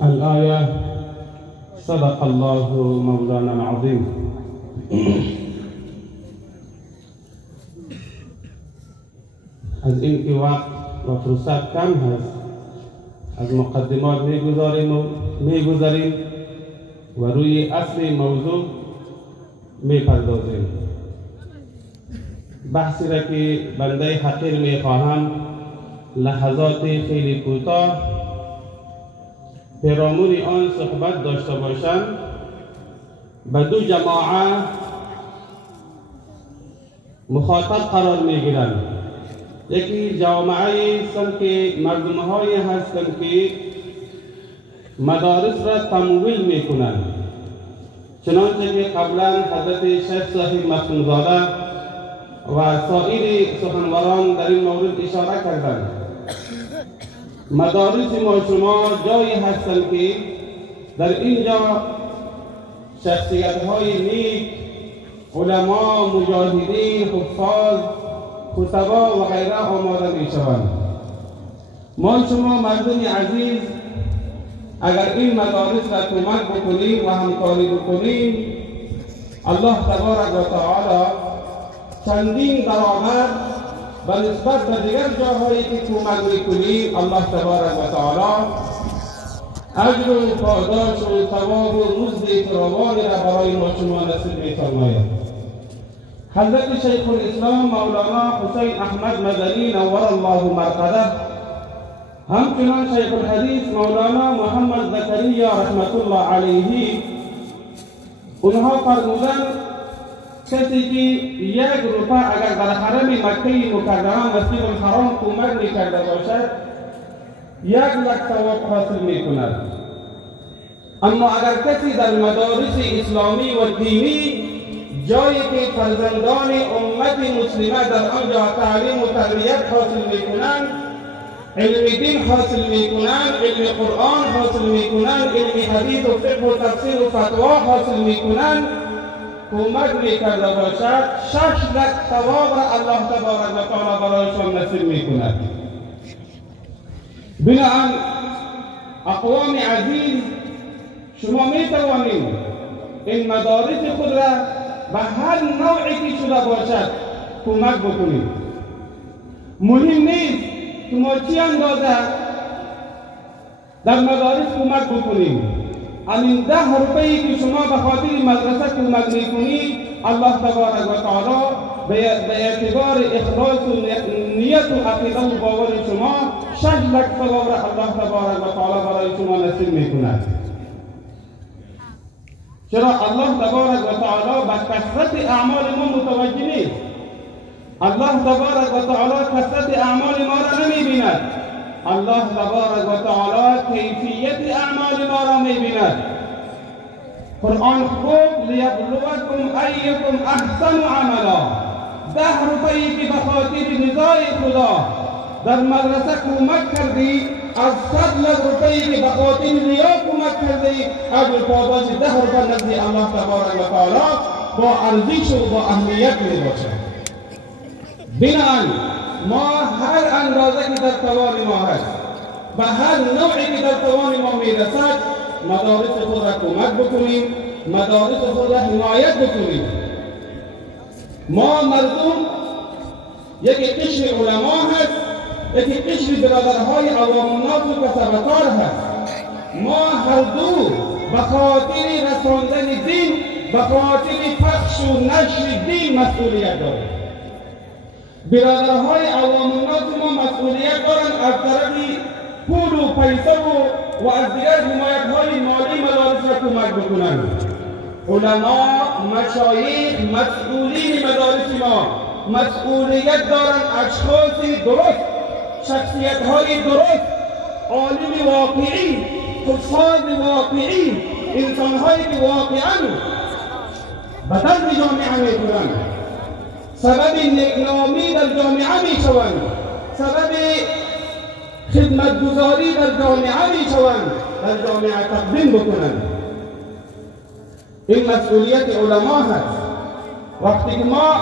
الآية صدق الله مولانا العظيم. از اینکه وقت و فرصت کم هست از مقدمات میگذاریم و روی اصل موضوع میپردازیم. بحثی را که بنده حقیر میخواهم لحظات خیلی کوتاه پیرامون آن صحبت داشته باشم. به دو جماعت مخاطب قرار میگیرند. یکی جامعه هستند که مردم هایی هستند که مدارس را تمویل میکنند، چنانچه که قبلا حضرت شیخ صاحب مخدومزاده و سایر سخنوران در این مورد اشاره کردند. مدارس ما شما جایی هستند که در اینجا شخصیت های نیک، علما، مجاهدین، حفاظ، خطبا و غیره آماده می شوند. ما شما مردم عزیز اگر این مدارس را کمک بکنیم و همکاری بکنیم، الله تبارک و تعالی چندین برابر به نسبت به دیگر جاهایی که کمک میکنیم الله تبارک و تعالی اجر و پاداش و ثواب و مزد فراوانی را برای ما شما نصیب می‌فرماید. حضرت شیخ الاسلام مولانا حسین احمد مدنی نور الله مرقده، همچنان شیخ الحدیث مولانا محمد زکریا رحمت الله علیه، اونها فرمودند کسی که 1 روپه اگر در حرم مکه مکرمه مسجد الحرام کمک میکرده باشد 1 لک ثواب حاصل میکند. اما اگر کسی در مدارس اسلامی و دینی جایی که فرزندان امت مسلمه در آنجا تعلیم و تربیت حاصل میکنند، علم دین حاصل میکنند، علم قرآن حاصل میکنند، علم حدیث و فقه و تفسیر و فتوا حاصل میکنند، کمک میکرده باشد 6 لک ثواب را الله تبارک و تعالی برایشان نصیب میکند. بنابراین اقوام عزیز شما میتوانید این مدارس خود را به هر نوعی که شده باشد کمک بکنید. مهم نیست که ما چی اندازه در مدارس کمک بکنیم. همین 10 روپیی که شما به خاطر مدرسه کمک میکنید الله تبارک و تعالی به اعتبار اخلاص و نیت و عقیده و باور شما 6 لک ثواب را الله تبارک و تعالی برای شما نصیب میکند. چرا الله تبارک و تعالی به کثرت اعمال ما متوجه نیست. الله تبارک و تعالی کثرت اعمال ما را نمیبیند. الله تبارک و تعالی کیفیت اعمال ما را میبیند. قرآن خوب لیبلوکم ایکم احسن عملا، 10 روپیی که به خاطر رضای خدا در مدرسه کمک کردی، از 100 لک روپیی که به خاطر ریا کمک کردی، اجر پاداش 10 روپیه نزد الله تبارک و تعالی با ارزش و با اهمیت می باشد. بنابراین ما هر اندازه که در توان ما هست، به هر نوعی که در توان ما میرسد مدارس خود را کمک بکنیم، مدارس خود را حمایت بکنیم. ما مردم یکی قشر علما هست، یکی قشر برادرهای عوام الناس و کسبکار هست. ما هر دو به خاطر رساندن دین، به خاطر پخش و نشر دین مسئولیت داریم. برادرهای عوام الناس ما مسئولیت دارند از طرف پول و پیسه و از دیگر حمایت‌های مالی مدارس را کمک بکنند. علما، مشایخ، مسئولین مدارس ما مسئولیت دارند اشخاص درست، شخصیت‌های درست، عالم واقعی، حفاظ واقعی، انسان‌هایی که واقعاً بدن جامعه می‌کنند، سبب نامی در جامعه می‌شوند، سبب خدمتگزاری در جامعه می‌شوند، در جامعه تقدیم بکنند. این مسئولیت علما هست. وقتی که ما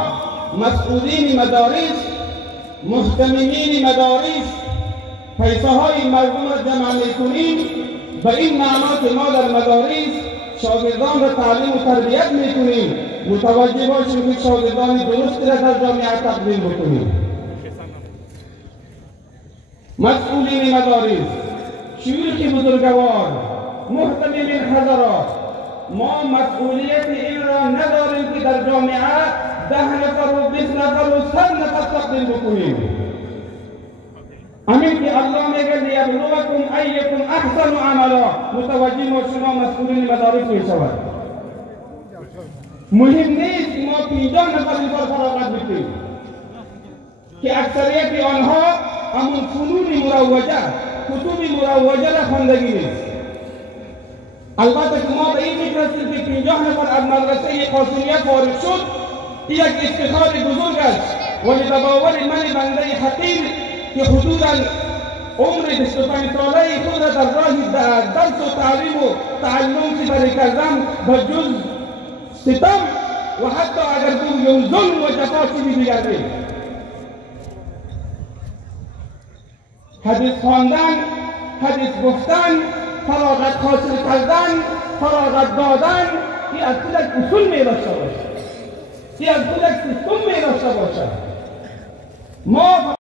مسئولین مدارس، محتمین مدارس، پیسه های مردم را جمع میکنیم، به این معنا که ما در مدارس شاگردان را تعلیم و تربیت میکنیم، متوجه باشیم که شاگردان درستی را در جامعه تقدیم بکنیم. مسئولین مدارس، شیوخ بزرگوار، محترمین حضرات، ما مسئولیت این را نداریم که در جامعه 10 نفر و 20 نفر و 100 نفر تقدیم بکنیم. همین که الله میگه لیبلوکم ایکم احسن عملا، متوجه ما شما مسئولین مدارس میشود. مهم نیست ما 50 نفر اینطور فراغت بکنیم که اکثریت آنها همون فنون مروجه، کتب مروجه را خواندگی نیست. البته که ما به این فکر هستیم که 50 نفر از مدرسه قاسمیه فارغ شد یک افتخار بزرگ است، ولی به باور من بنده حقیر که حدوداً عمر 25 ساله خود را در راه درس و تعلیم و تعلم سپری کردم به جز ستم و حتی اگر گویم ظلم و جفا چیزی بگرده. حدیث خواندن، حدیث گفتن، فراغت حاصل کردن، فراغت دادن، این از خودش اصول می داشته باشد، این از خودش سیستم می داشته باشد. ما